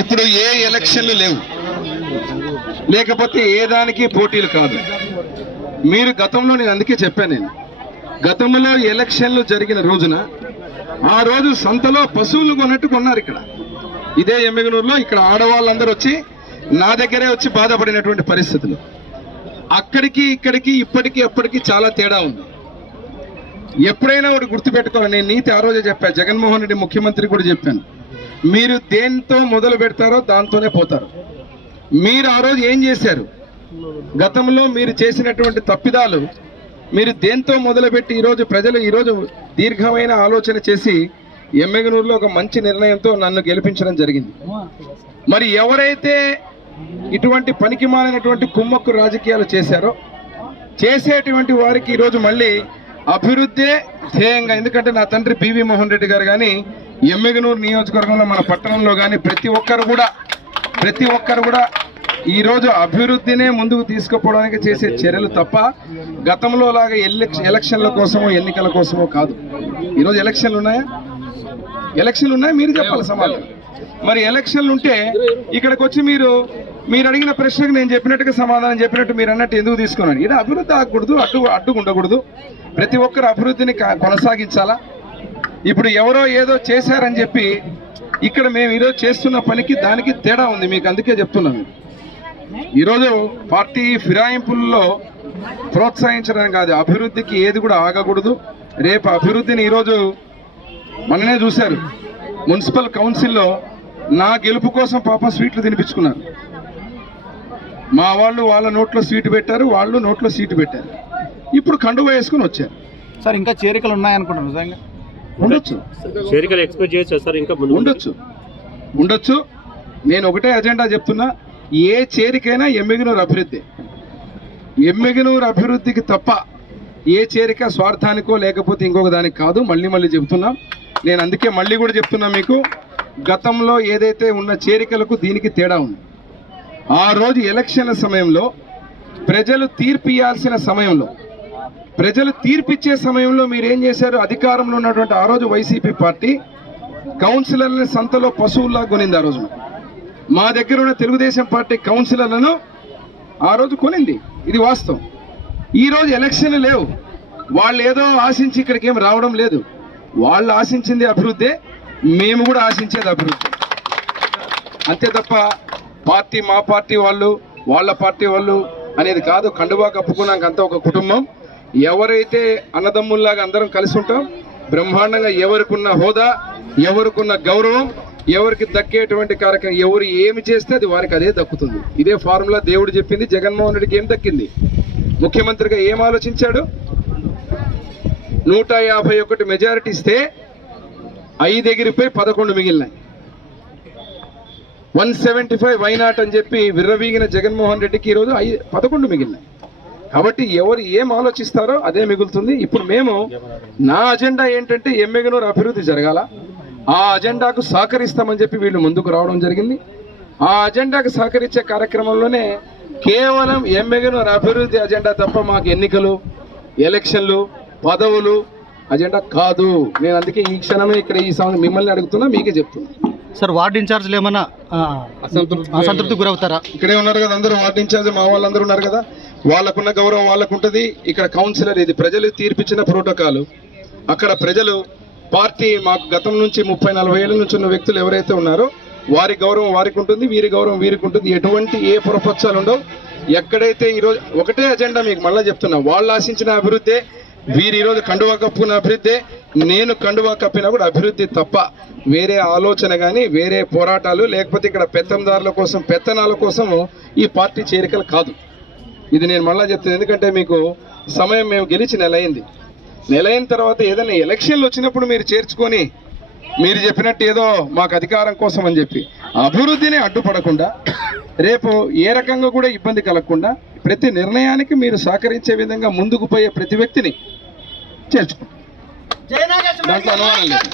ఇప్పుడు ఏ ఎలక్షన్లు లేవు. లేకపోతే ఏ దానికి పోటీలు కాదు. మీరు గతంలో నేను అందుకే చెప్పాను నేను. గతంలో ఎలక్షన్లు జరిగిన రోజున ఆ రోజు సంతలో పశువులు కొన్నట్టు కొన్నారు ఇక్కడ. ఇదే ఎమ్మిగనూరులో ఇక్కడ ఆడవాళ్ళందరూ వచ్చి నా దగ్గరే వచ్చి బాధపడినటువంటి పరిస్థితులు. అక్కడికి ఇక్కడికి ఇప్పటికి ఎప్పటికీ చాలా తేడా ఉంది. ఎప్పుడైనా ఒకటి గుర్తుపెట్టుకోవాలి. నేను నీతి ఆ రోజే చెప్పాను జగన్మోహన్ రెడ్డి ముఖ్యమంత్రి కూడా చెప్పాను. మీరు దేంతో మొదలు పెడతారో దాంతోనే పోతారు. మీరు ఆ రోజు ఏం చేశారు? గతంలో మీరు చేసినటువంటి తప్పిదాలు మీరు దేంతో మొదలుపెట్టి ఈరోజు ప్రజలు ఈరోజు దీర్ఘమైన ఆలోచన చేసి ఎమ్మెగనూరులో ఒక మంచి నిర్ణయంతో నన్ను గెలిపించడం జరిగింది. మరి ఎవరైతే ఇటువంటి పనికి మాలినటువంటి కుమ్మక్కు రాజకీయాలు చేశారో చేసేటువంటి వారికి ఈరోజు మళ్ళీ అభివృద్ధే ధ్యేయంగా ఎందుకంటే నా తండ్రి పివి మోహన్ రెడ్డి గారు కానీ ఎమ్మెగనూరు నియోజకవర్గంలో మన పట్టణంలో కానీ ప్రతి ఒక్కరు కూడా ప్రతి ఒక్కరు కూడా ఈరోజు అభివృద్ధినే ముందుకు తీసుకుపోవడానికి చేసే చర్యలు తప్ప గతంలో లాగా ఎలక్షన్ల కోసమో ఎన్నికల కోసమో కాదు. ఈరోజు ఎలక్షన్లు ఉన్నాయా? ఎలక్షన్లు ఉన్నాయా? మీరు చెప్పాలి సమాధానం. మరి ఎలక్షన్లు ఉంటే ఇక్కడికి వచ్చి మీరు మీరు అడిగిన ప్రశ్నకు నేను చెప్పినట్టుగా సమాధానం చెప్పినట్టు మీరు అన్నట్టు ఎందుకు తీసుకున్నాను ఇది అభివృద్ధి ఆగకూడదు అడ్డు అడ్డు ఉండకూడదు ప్రతి ఒక్కరు అభివృద్ధిని కొనసాగించాలా? ఇప్పుడు ఎవరో ఏదో చేశారని చెప్పి ఇక్కడ మేము ఈరోజు చేస్తున్న పనికి దానికి తేడా ఉంది మీకు అందుకే చెప్తున్నాను. ఈరోజు పార్టీ ఫిరాయింపుల్లో ప్రోత్సహించడం కాదు అభివృద్ధికి ఏది కూడా ఆగకూడదు. రేపు అభివృద్ధిని ఈరోజు మననే చూశారు. మున్సిపల్ కౌన్సిల్లో నా గెలుపు కోసం పాపం స్వీట్లు తినిపించుకున్నారు. మా వాళ్ళు వాళ్ళ నోట్లో స్వీట్ పెట్టారు వాళ్ళు నోట్లో సీటు పెట్టారు. ఇప్పుడు కండువ వేసుకుని వచ్చారు. సార్ ఇంకా చేరికలు ఉన్నాయనుకుంటున్నాను నిజంగా. ఉండొచ్చు. చేరికలు ఎక్స్పెక్ట్ చేయొచ్చు సార్ ఇంకా ఉండొచ్చు. ఉండొచ్చు. నేను ఒకటే అజెండా చెప్తున్నా. ఏ చేరికైనా ఎమ్మిగనూరు అభివృద్ధి. ఎమ్మిగనూరు అభివృద్ధికి తప్ప ఏ చేరిక స్వార్థానికో లేకపోతే ఇంకొక దానికి కాదు. మళ్ళీ మళ్ళీ చెప్తున్నా. నేను అందుకే మళ్ళీ కూడా చెప్తున్నా మీకు. గతంలో ఏదైతే ఉన్న చేరికలకు దీనికి తేడా ఉంది. ఆ రోజు ఎలక్షన్ల సమయంలో ప్రజలు తీర్పు ఇవ్వాల్సిన సమయంలో ప్రజలు తీర్పిచ్చే సమయంలో మీరు ఏం చేశారు? అధికారంలో ఉన్నటువంటి ఆ రోజు వైసీపీ పార్టీ కౌన్సిలర్లని సంతలో పశువుల్లా కొనింది ఆ రోజు. మా దగ్గర ఉన్న తెలుగుదేశం పార్టీ కౌన్సిలర్లను ఆ రోజు కొనింది. ఇది వాస్తవం. ఈరోజు ఎలక్షన్లు లేవు. వాళ్ళు ఏదో ఆశించి ఇక్కడికి ఏం రావడం లేదు. వాళ్ళు ఆశించింది అభివృద్ధి మేము కూడా ఆశించేది అభివృద్ధి. అంతే తప్ప పార్టీ మా పార్టీ వాళ్ళు వాళ్ళ పార్టీ వాళ్ళు అనేది కాదు. కండువా కప్పుకున్నాక అంతా ఒక కుటుంబం. ఎవరైతే అన్నదమ్ముల్లాగా అందరం కలిసి ఉంటాం బ్రహ్మాండంగా ఎవరికున్న హోదా ఎవరికున్న గౌరవం ఎవరికి దక్కేటువంటి కార్యక్రమం ఎవరు ఏమి చేస్తే అది వారికి అదే దక్కుతుంది. ఇదే ఫార్ములా దేవుడు చెప్పింది జగన్మోహన్ రెడ్డికి ఏం దక్కింది? ముఖ్యమంత్రిగా ఏం ఆలోచించాడు? నూట యాభై ఒకటి మెజారిటీ ఇస్తే ఐదు ఎగిరిపోయి పదకొండు మిగిలినాయి. One seventy five why not అని చెప్పి విర్రవీగిన జగన్మోహన్ రెడ్డికి ఈరోజు ఐ పదకొండు మిగిలినాయి. కాబట్టి ఎవరు ఏం ఆలోచిస్తారో అదే మిగులుతుంది. ఇప్పుడు మేము నా అజెండా ఏంటంటే ఎమ్మెగనూరు అభివృద్ధి జరగాల. ఆ అజెండాకు సహకరిస్తామని చెప్పి వీళ్ళు ముందుకు రావడం జరిగింది. ఆ అజెండాకు సహకరించే కార్యక్రమంలోనే కేవలం ఎమ్మెగనూరు అభివృద్ధి అజెండా తప్ప మాకు ఎన్నికలు ఎలక్షన్లు పదవులు అజెండా కాదు. నేను అందుకే ఈ క్షణమే ఇక్కడ ఈ సమయం మిమ్మల్ని అడుగుతున్నా మీకే చెప్తున్నా. సార్ వార్డు ఇన్ఛార్జ్లు ఏమన్నా ఆ, అసంతృప్తి గురవుతారా? ఇక్కడే ఉన్నారు కదా అందరూ వార్డు ఇన్ఛార్జ్ మా వాళ్ళందరూ ఉన్నారు కదా. వాళ్ళకున్న గౌరవం వాళ్ళకు ఉంటుంది ఇక్కడ కౌన్సిలర్ ఇది. ప్రజలు తీర్పిచ్చిన ప్రోటోకాల్. అక్కడ ప్రజలు పార్టీ మాకు గతం నుంచి ముప్పై నలభై ఏళ్ళ నుంచి ఉన్న వ్యక్తులు ఎవరైతే ఉన్నారో వారి గౌరవం వారికి ఉంటుంది వీరి గౌరవం వీరికి ఉంటుంది ఎటువంటి ఏ పొరపక్షాలు ఉండవు. ఎక్కడైతే ఈరోజు ఒకటే అజెండా మీకు మళ్ళీ చెప్తున్నా. వాళ్ళు ఆశించిన అభివృద్ధి వీరు ఈరోజు కండువా కప్పుకున్న అభివృద్ధి నేను కండువా కప్పినా కూడా అభివృద్ధి తప్ప వేరే ఆలోచన కానీ వేరే పోరాటాలు లేకపోతే ఇక్కడ పెత్తందారుల కోసం పెత్తనాల కోసం ఈ పార్టీ చేరికలు కాదు. ఇది నేను మళ్ళా చెప్తాను ఎందుకంటే మీకు సమయం మేము గెలిచి నెల అయింది. నెల అయిన తర్వాత ఏదైనా ఎలక్షన్లు వచ్చినప్పుడు మీరు చేర్చుకొని మీరు చెప్పినట్టు ఏదో మాకు అధికారం కోసం అని చెప్పి అభివృద్ధిని అడ్డుపడకుండా రేపు ఏ రకంగా కూడా ఇబ్బంది కలగకుండా ప్రతి నిర్ణయానికి మీరు సహకరించే విధంగా ముందుకు పోయే ప్రతి వ్యక్తిని చేర్చుకుంటాం. దాంట్లో అనుమానం లేదు.